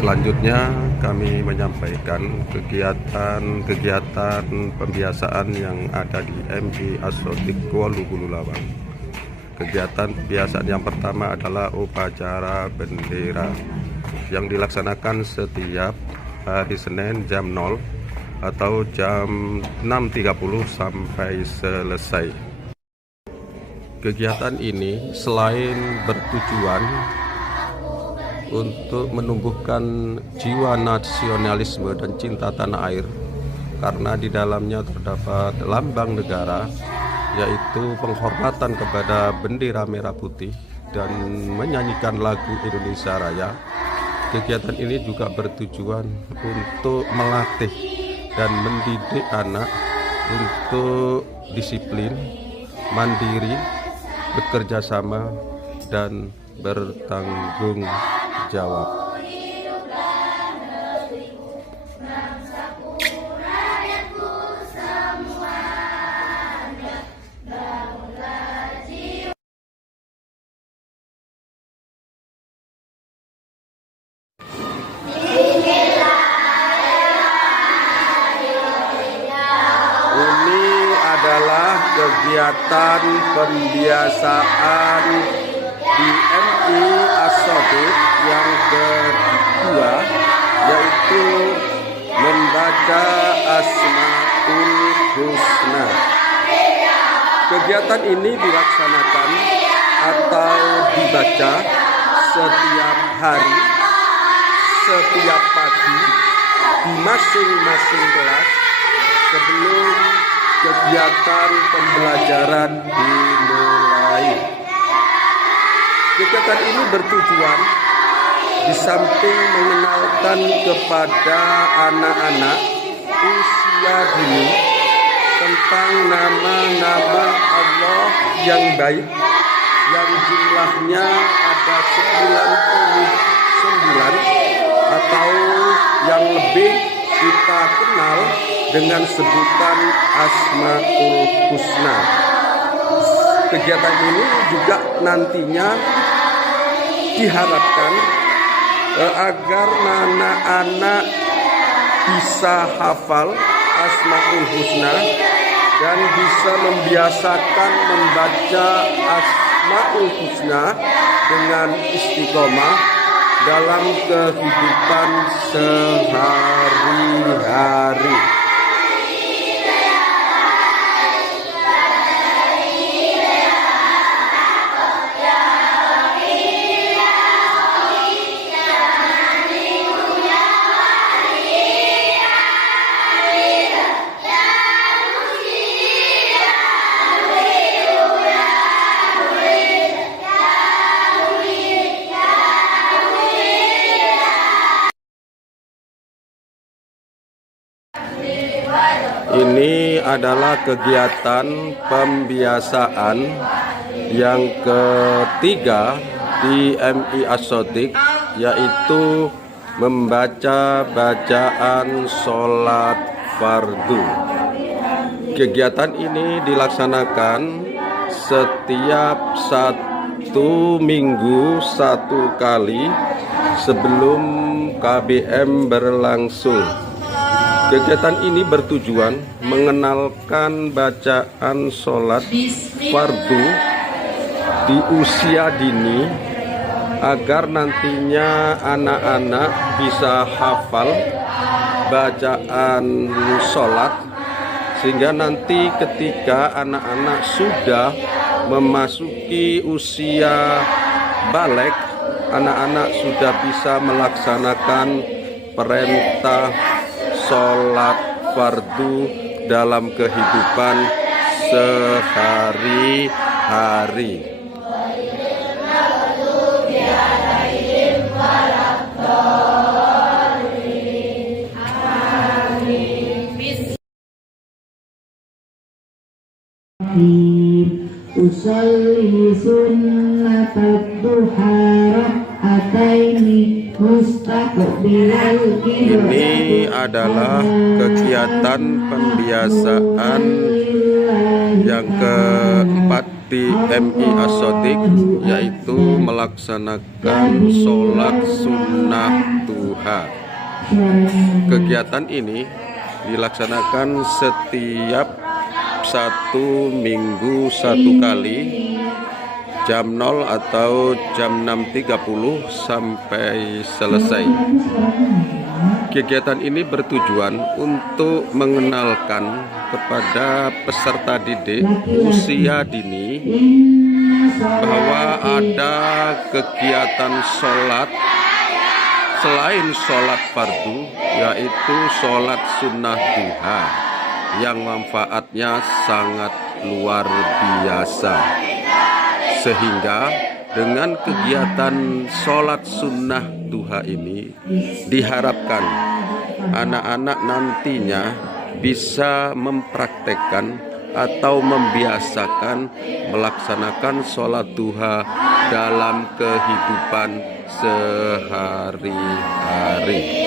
Selanjutnya kami menyampaikan kegiatan pembiasaan yang ada di MI Asotik Kuala Lawang. Kegiatan pembiasaan yang pertama adalah upacara bendera yang dilaksanakan setiap hari Senin jam 0 atau jam 6.30 sampai selesai. Kegiatan ini selain bertujuan untuk menumbuhkan jiwa nasionalisme dan cinta tanah air, karena di dalamnya terdapat lambang negara, yaitu penghormatan kepada bendera merah putih dan menyanyikan lagu Indonesia Raya. Kegiatan ini juga bertujuan untuk melatih dan mendidik anak untuk disiplin, mandiri, bekerja sama, dan bertanggung jawab. Ini adalah kegiatan pembiasaan di MI Asotik yang kedua, yaitu membaca Asmaul Husna. Kegiatan ini dilaksanakan atau dibaca setiap hari, setiap pagi di masing-masing kelas sebelum kegiatan pembelajaran dimulai. Kegiatan ini bertujuan di samping mengenalkan kepada anak-anak usia dini tentang nama-nama Allah yang baik, yang jumlahnya ada 99 atau yang lebih kita kenal dengan sebutan Asmaul Husna. Kegiatan ini juga nantinya diharapkan agar anak-anak bisa hafal Asmaul Husna dan bisa membiasakan membaca Asmaul Husna dengan istiqomah dalam kehidupan sehari-hari. Ini adalah kegiatan pembiasaan yang ketiga di MI Asotik, yaitu membaca bacaan sholat fardu. Kegiatan ini dilaksanakan setiap 1 minggu 1 kali sebelum KBM berlangsung. Kegiatan ini bertujuan mengenalkan bacaan sholat fardu di usia dini agar nantinya anak-anak bisa hafal bacaan sholat, sehingga nanti ketika anak-anak sudah memasuki usia balik, anak-anak sudah bisa melaksanakan perintah sholat fardu dalam kehidupan sehari-hari. Usalli sunnatat duha rak'ataini mustaqbilal qiblah. Ini adalah kegiatan pembiasaan yang keempat di MI Asotik, yaitu melaksanakan sholat sunnah duha. duha. Kegiatan ini dilaksanakan setiap 1 minggu 1 kali, jam 0 atau jam 6.30 sampai selesai. Kegiatan ini bertujuan untuk mengenalkan kepada peserta didik usia dini bahwa ada kegiatan sholat selain sholat fardu, yaitu sholat sunnah duha yang manfaatnya sangat luar biasa. Sehingga dengan kegiatan sholat sunnah duha ini diharapkan anak-anak nantinya bisa mempraktekkan atau membiasakan melaksanakan sholat duha dalam kehidupan sehari-hari.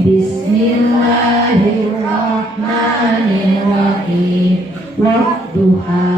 Bismillahirrahmanirrahim. Wadduha.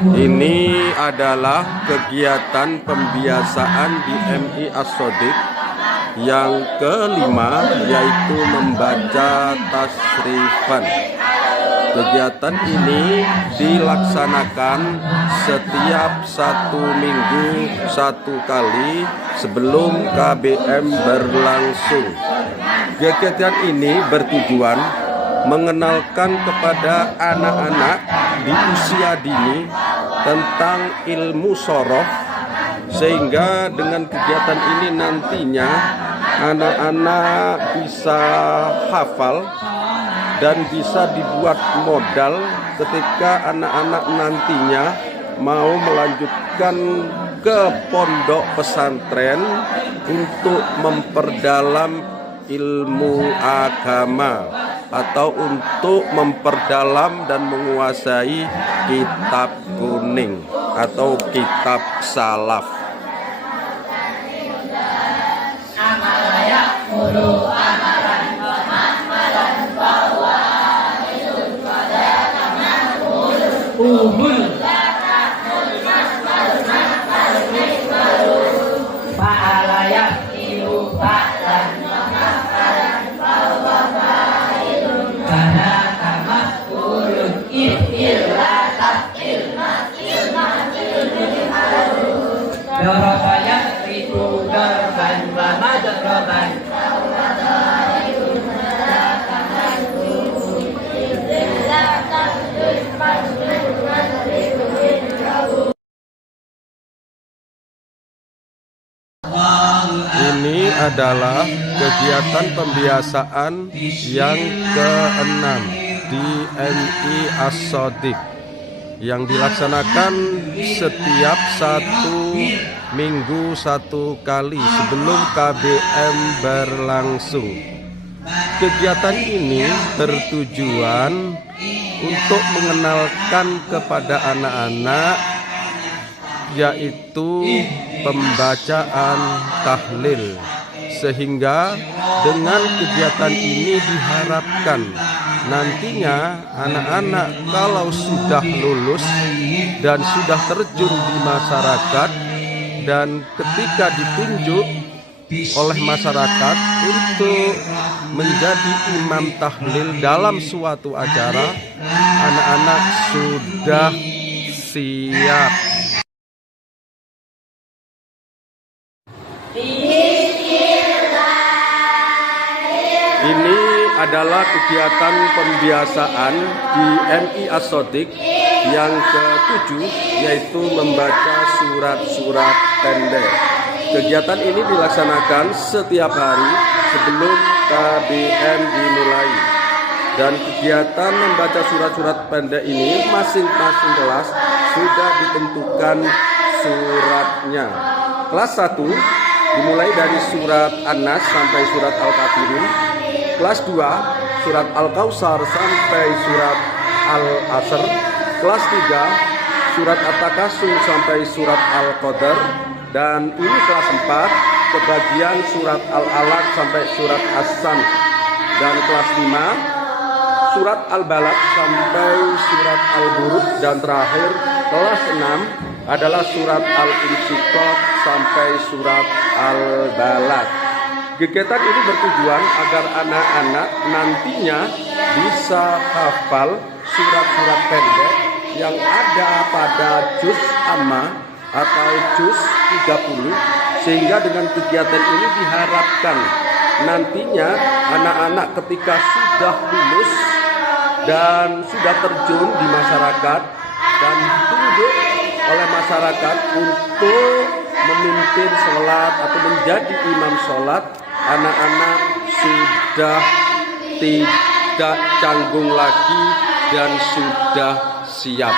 Ini adalah kegiatan pembiasaan di MI As-Shodiq yang kelima, yaitu membaca tasrifan. Kegiatan ini dilaksanakan setiap 1 minggu 1 kali sebelum KBM berlangsung. Kegiatan ini bertujuan mengenalkan kepada anak-anak di usia dini tentang ilmu sorof, sehingga dengan kegiatan ini nantinya anak-anak bisa hafal dan bisa dibuat modal ketika anak-anak nantinya mau melanjutkan ke pondok pesantren untuk memperdalam ilmu agama atau untuk memperdalam dan menguasai kitab kuning atau kitab salaf. Ini adalah kegiatan pembiasaan yang ke-6 di MI As-Shodiq yang dilaksanakan setiap 1 minggu 1 kali sebelum KBM berlangsung. Kegiatan ini bertujuan untuk mengenalkan kepada anak-anak yaitu pembacaan tahlil, sehingga dengan kegiatan ini diharapkan nantinya anak-anak kalau sudah lulus dan sudah terjun di masyarakat dan ketika ditunjuk oleh masyarakat untuk menjadi imam tahlil dalam suatu acara, anak-anak sudah siap. Ini adalah kegiatan pembiasaan di MI As-Shadiq yang ke-7, yaitu membaca surat-surat pendek. Kegiatan ini dilaksanakan setiap hari sebelum KBM dimulai. Dan kegiatan membaca surat-surat pendek ini masing-masing kelas sudah ditentukan suratnya. Kelas 1 dimulai dari surat An-Nas sampai surat Al-Kafirun. Kelas 2 surat Al-Kautsar sampai surat Al-Asr. Kelas 3 surat At-Takasur sampai surat Al-Qadar. Dan ini kelas 4 kebagian surat Al-Alaq sampai surat As-Sam. Dan kelas 5 surat Al-Balad sampai surat Al-Buruj. Dan terakhir kelas 6 adalah surat Al-Insyiqaq sampai surat Al-Balad. Kegiatan ini bertujuan agar anak-anak nantinya bisa hafal surat-surat pendek yang ada pada juz amma atau juz 30, sehingga dengan kegiatan ini diharapkan nantinya anak-anak ketika sudah lulus dan sudah terjun di masyarakat dan ditunjuk oleh masyarakat untuk memimpin sholat atau menjadi imam sholat, anak-anak sudah tidak canggung lagi dan sudah siap.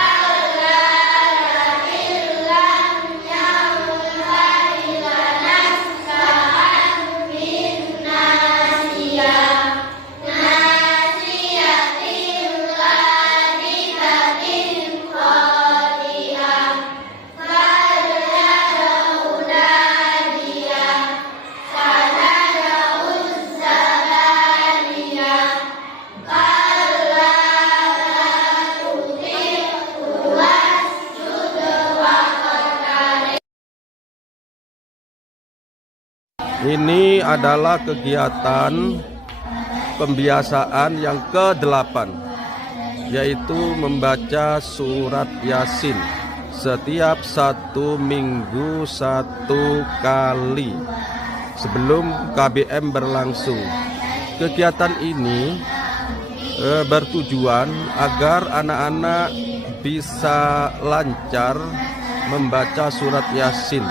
Ini adalah kegiatan pembiasaan yang ke-8, yaitu membaca surat Yasin setiap 1 minggu 1 kali sebelum KBM berlangsung. Kegiatan ini bertujuan agar anak-anak bisa lancar membaca surat Yasin.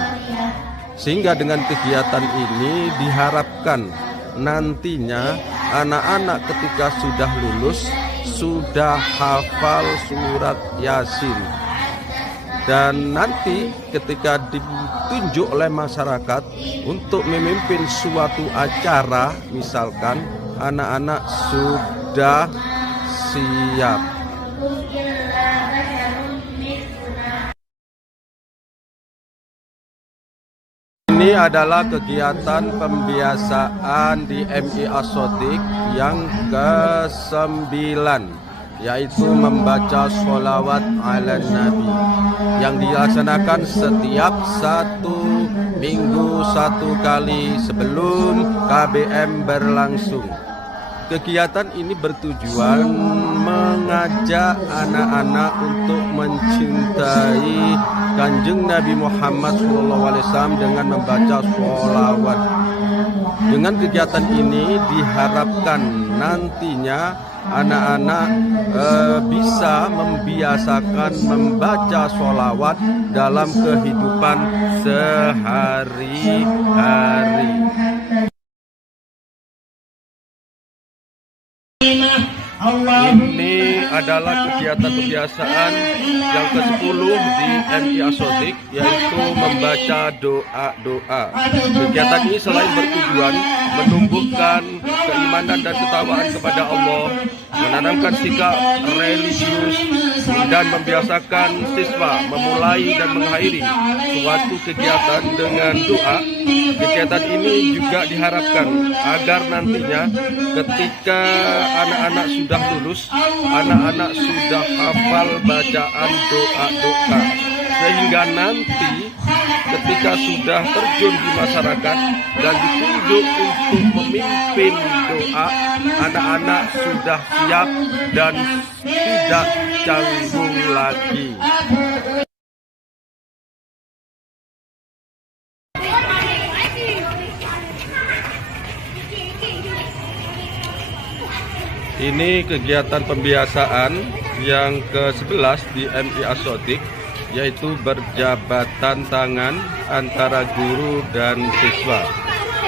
Sehingga dengan kegiatan ini diharapkan nantinya anak-anak ketika sudah lulus sudah hafal surat Yasin. Dan nanti ketika ditunjuk oleh masyarakat untuk memimpin suatu acara, misalkan anak-anak sudah siap. Ini adalah kegiatan pembiasaan di MI As-Shadiq yang ke-9, yaitu membaca sholawat ala Nabi yang dilaksanakan setiap 1 minggu 1 kali sebelum KBM berlangsung. Kegiatan ini bertujuan mengajak anak-anak untuk mencintai Kanjeng Nabi Muhammad SAW dengan membaca sholawat. Dengan kegiatan ini diharapkan nantinya anak-anak bisa membiasakan membaca sholawat dalam kehidupan sehari-hari. Ini adalah kegiatan pembiasaan yang ke-10 di MI As-Shadiq, yaitu membaca doa-doa. Kegiatan ini selain bertujuan menumbuhkan keimanan dan ketakwaan kepada Allah, menanamkan sikap religius, dan membiasakan siswa memulai dan mengakhiri suatu kegiatan dengan doa. Kegiatan ini juga diharapkan agar nantinya ketika anak-anak sudah lulus, anak-anak sudah hafal bacaan doa-doa, sehingga nanti ketika sudah terjun di masyarakat dan ditunjuk untuk memimpin doa, anak-anak sudah siap dan tidak canggung lagi. Ini kegiatan pembiasaan yang ke-11 di MI Asotik, yaitu berjabatan tangan antara guru dan siswa.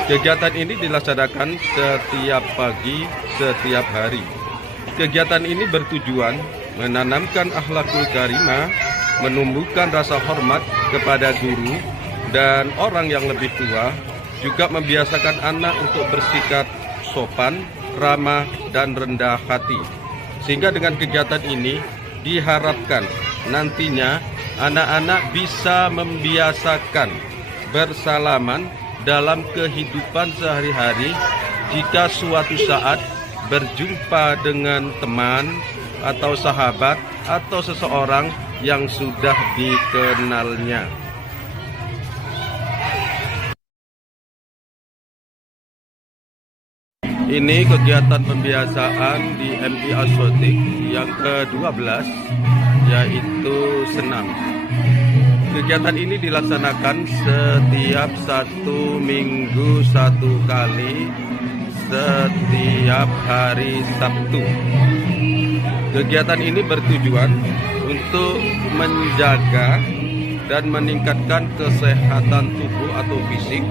Kegiatan ini dilaksanakan setiap pagi, setiap hari. Kegiatan ini bertujuan menanamkan akhlakul karimah, menumbuhkan rasa hormat kepada guru dan orang yang lebih tua, juga membiasakan anak untuk bersikap sopan, ramah, dan rendah hati. Sehingga dengan kegiatan ini diharapkan nantinya anak-anak bisa membiasakan bersalaman dalam kehidupan sehari-hari jika suatu saat berjumpa dengan teman atau sahabat atau seseorang yang sudah dikenalnya. Ini kegiatan pembiasaan di MI Asotik yang ke-12, yaitu senam. Kegiatan ini dilaksanakan setiap 1 minggu 1 kali, setiap hari Sabtu. Kegiatan ini bertujuan untuk menjaga dan meningkatkan kesehatan tubuh atau fisik,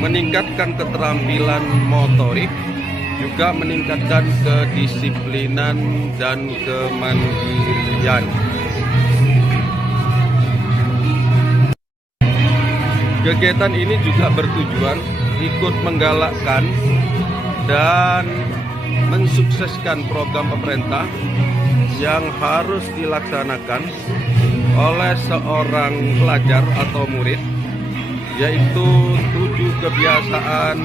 meningkatkan keterampilan motorik, juga meningkatkan kedisiplinan dan kemandirian. Kegiatan ini juga bertujuan ikut menggalakkan dan mensukseskan program pemerintah yang harus dilaksanakan oleh seorang pelajar atau murid, yaitu 7 kebiasaan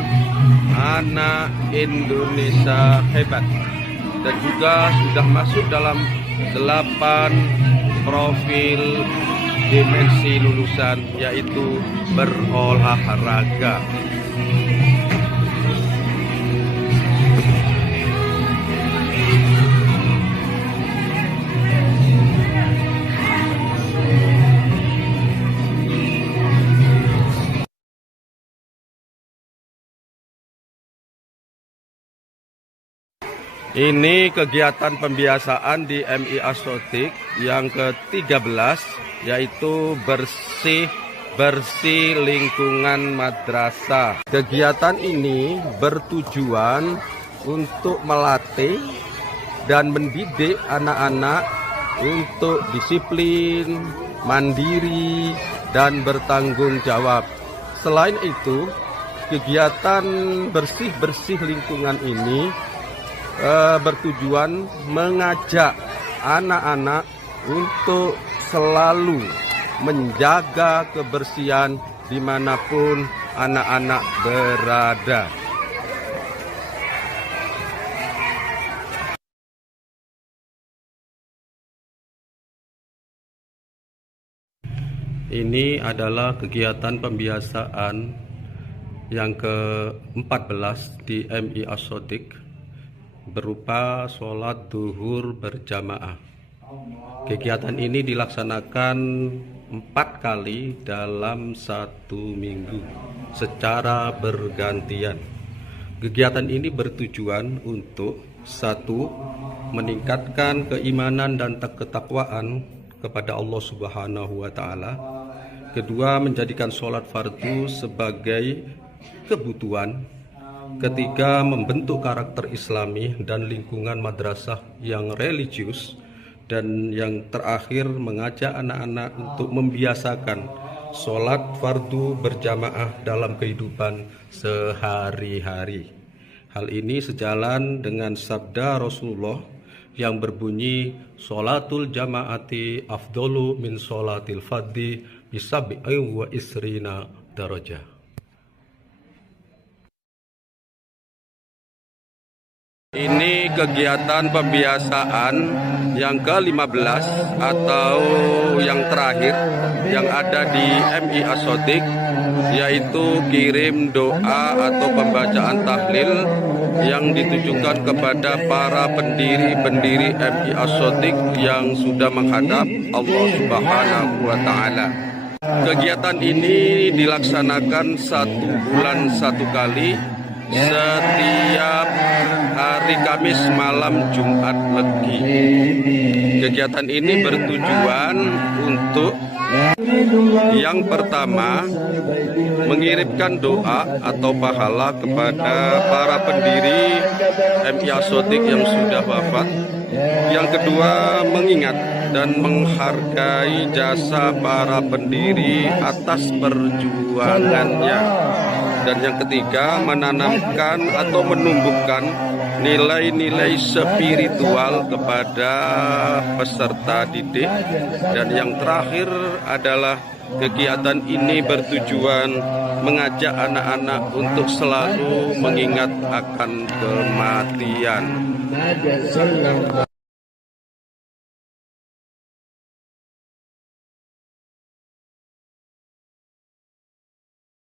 anak Indonesia hebat, dan juga sudah masuk dalam 8 profil dimensi lulusan, yaitu berolahraga. Ini kegiatan pembiasaan di MI Asotik yang ke-13, yaitu bersih lingkungan madrasah. Kegiatan ini bertujuan untuk melatih dan mendidik anak-anak untuk disiplin, mandiri, dan bertanggung jawab. Selain itu, kegiatan bersih lingkungan ini bertujuan mengajak anak-anak untuk selalu menjaga kebersihan dimanapun anak-anak berada. Ini adalah kegiatan pembiasaan yang ke-14 di MI Asotik, berupa sholat duhur berjamaah. Kegiatan ini dilaksanakan 4 kali dalam 1 minggu secara bergantian. Kegiatan ini bertujuan untuk 1. Meningkatkan keimanan dan ketakwaan kepada Allah Subhanahu wa Ta'ala. 2. Menjadikan sholat fardu sebagai kebutuhan. 3. Membentuk karakter Islami dan lingkungan madrasah yang religius. Dan yang terakhir, mengajak anak-anak untuk membiasakan sholat fardu berjamaah dalam kehidupan sehari-hari. Hal ini sejalan dengan sabda Rasulullah yang berbunyi, sholatul jamaati afdolu min sholatil fadhi bisab'i wa isrina darajah. Ini kegiatan pembiasaan yang ke-15 atau yang terakhir yang ada di MI Asotik, yaitu kirim doa atau pembacaan tahlil yang ditujukan kepada para pendiri-pendiri MI Asotik yang sudah menghadap Allah Subhanahu wa Ta'ala. Kegiatan ini dilaksanakan 1 bulan 1 kali, setiap hari hari Kamis malam Jumat Legi. Kegiatan ini bertujuan untuk yang pertama, mengirimkan doa atau pahala kepada para pendiri MI Asotik yang sudah wafat. Yang kedua, mengingat dan menghargai jasa para pendiri atas perjuangannya. Dan yang ketiga, menanamkan atau menumbuhkan nilai-nilai spiritual kepada peserta didik. Dan yang terakhir adalah kegiatan ini bertujuan mengajak anak-anak untuk selalu mengingat akan kematian.